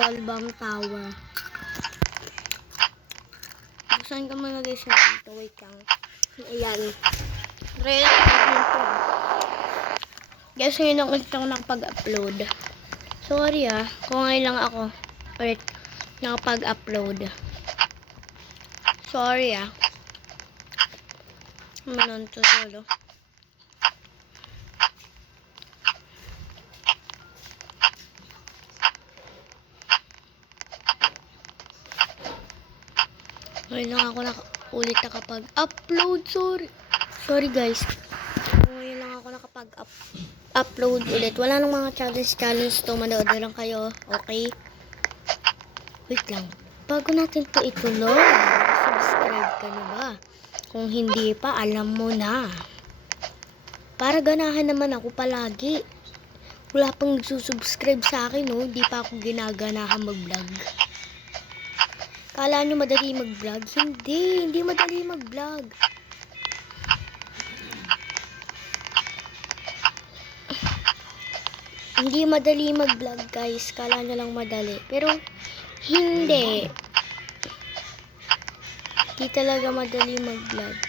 Tolbam Tower. Buksan ka muna guys yung dito. Wait lang. Ayan. Try lang dito. Guys, ngayon ako ito nakapag-upload. Sorry kung ngayon lang ako ulit nakapag-upload. Sorry Manon to solo. Ngayon lang ako ulit nakapag-upload. Sorry guys. Ngayon lang ako nakapag-upload ulit. Wala nang mga challenge to. Manood na lang kayo. Okay? Wait lang. Bago natin to ituloy, subscribe ka na ba? Kung hindi pa, alam mo na. Para ganahan naman ako palagi. Wala pang nagsusubscribe sa akin, no? Hindi pa ako ginaganahan mag-vlog. Kala nyo madali mag-vlog? Hindi madali mag-vlog. Hindi madali mag-vlog, guys. Kala nyo lang madali. Pero, hindi. Hindi talaga madali mag-vlog.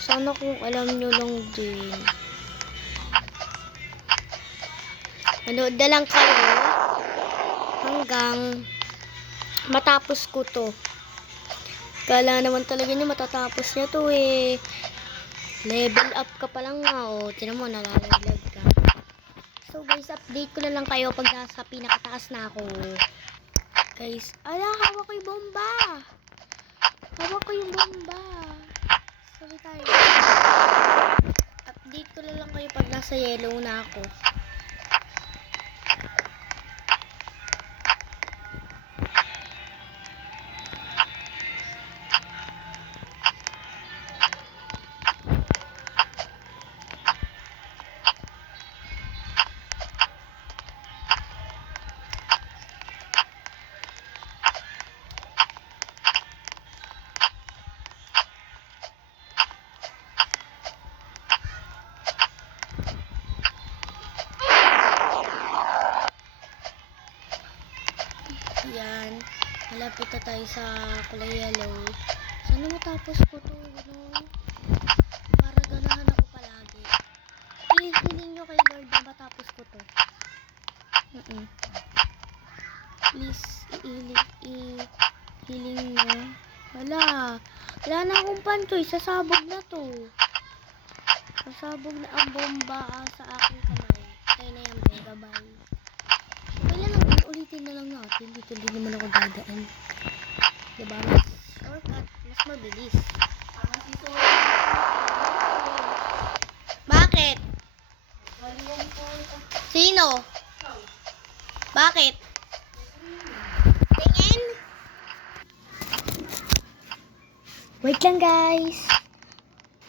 Sana kung alam nyo lang din. Manood na lang kayo hanggang matapos ko to. Kala naman talaga nyo matatapos nyo to Level up ka pa lang nga tinan mo, nalalaglag ka. So guys, update ko na lang kayo pag nasa pinakataas na ako. Guys, hawak ko yung bomba. Sabi tayo. Update ko na lang kayo pag nasa yellow na ako. Yan. Malapit na tayo sa kulay yellow. Sana matapos ko to, para ganahan ako palagi. Hiling nyo kay Lord na matapos ko to. Please, hiling nyo. Wala na akong pantoy. Sasabog na to. Sasabog na ang bomba sa aking kamay. Kaya na yan, bye. Kailan lang, ulitin na lang natin. Dito din naman ako dadaan. Diba? Mas shortcut. Mas mabilis. Bakit? Sino? Bakit? Tingin? Wait lang guys.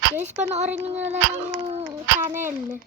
Guys, panoorin nyo na lang yung channel.